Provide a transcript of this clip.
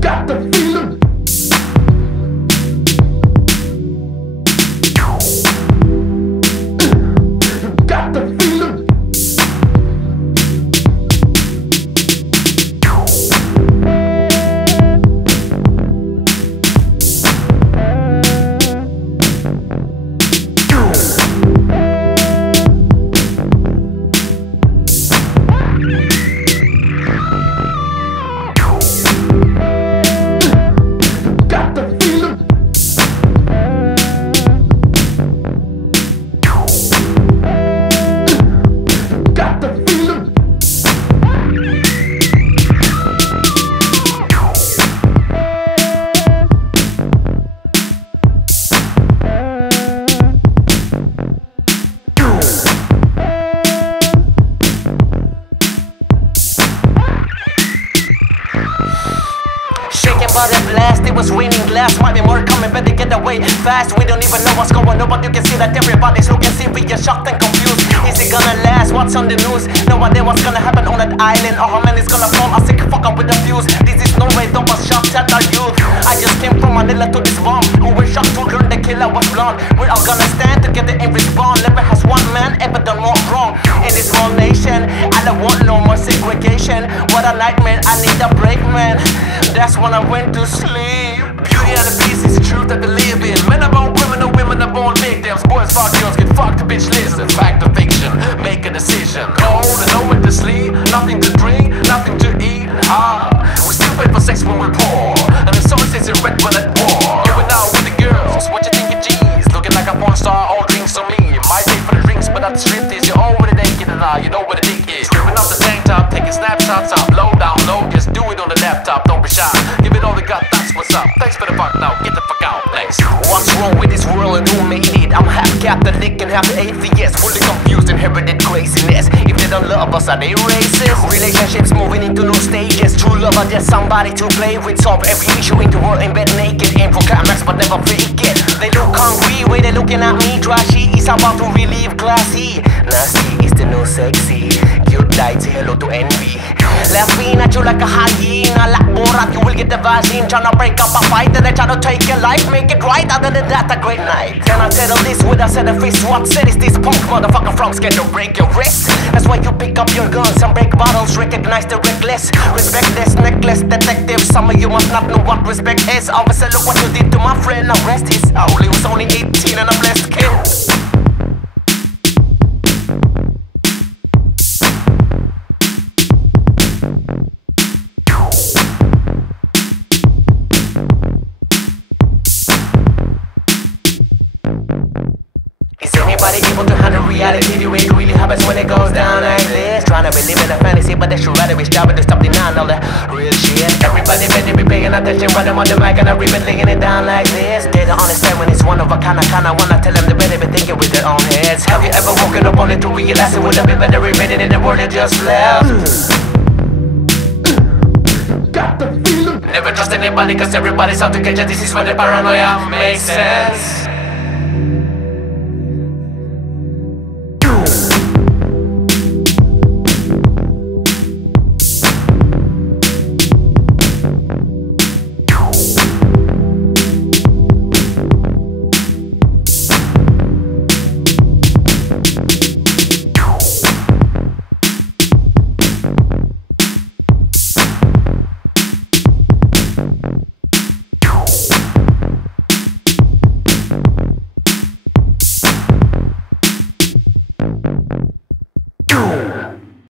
Got the feeling. Got the feeling. But at last it was raining glass. Might be more coming, better get away fast. We don't even know what's going on, but you can see that everybody's looking serious, shocked and confused. Is it gonna last? What's on the news? No idea what's gonna happen on that island, or how many's gonna fall. I sick fuck up with the fuse. This is Norway, don't was shots at our youth. I just came from Manila to this bomb, who were shocked to learn the killer was blonde. We're all gonna stand together and respond. Never has one man ever done more wrong in this small nation. I don't want no more segregation. What a nightmare, I need a break, man. That's when I went to sleep. Beauty and the beast is the truth that we live in. Men are born criminal, women are born victims. Boys fuck girls, get fucked, bitch listen. Fact or fiction, make a decision. Cold and nowhere to sleep, nothing to drink, nothing to eat. We still pay for sex when we're poor, and the song says it's red when at war. Going out with the girls, what you think of G's? Looking like a porn star, all drinks on me. Might pay for the drinks, but at the strip is you're already naked and you know where the dick is. Stripping off the tank top, taking snapshots up, low down low, just do it on the laptop, don't be shy. Give it all the gut, that's what's up. Thanks for the fuck now, get the fuck out, thanks. What's wrong with this world and who made it? I'm half Catholic and half atheist, fully confused, inherited craziness. If they don't love us, are they racist? Relationships moving into new stages. True love are just somebody to play with. Solve every issue in the world in bed naked. Aim for climax but never fake it. They look hungry, way they looking at me. Trashy is about to relieve classy. Nasty is the new sexy. Cute lights, hello to envy. Laughing at you like a hyena. Like Borat, you will get the vaccine. Tryna break up a fight and they try to take your life. Make it right, other than that, a great night. Can I settle this with a set of fists? What set is this punk motherfucker from? Scared to break your wrist? That's why you pick up your guns and break bottles. Recognize the reckless. Respect this necklace, detective. Some of you must not know what respect is. Officer, look what you did to my friend. Arrest his owl, he was only 18 and a blessed kid. Is anybody able to handle reality the way it really happens when it goes down like this? Trying to believe in a fantasy, but they should rather be striving to stop denying all the real shit. Everybody better be paying attention when I'm on the mic and I'm really laying it down like this. They don't understand when it's one of a kind. I kinda wanna tell them they better be thinking with their own heads. Have you ever woken up only to realize it would have been better remaining in the world that just left? Got the feeling. Never trust anybody cause everybody's out to get you. This is where the paranoia makes sense.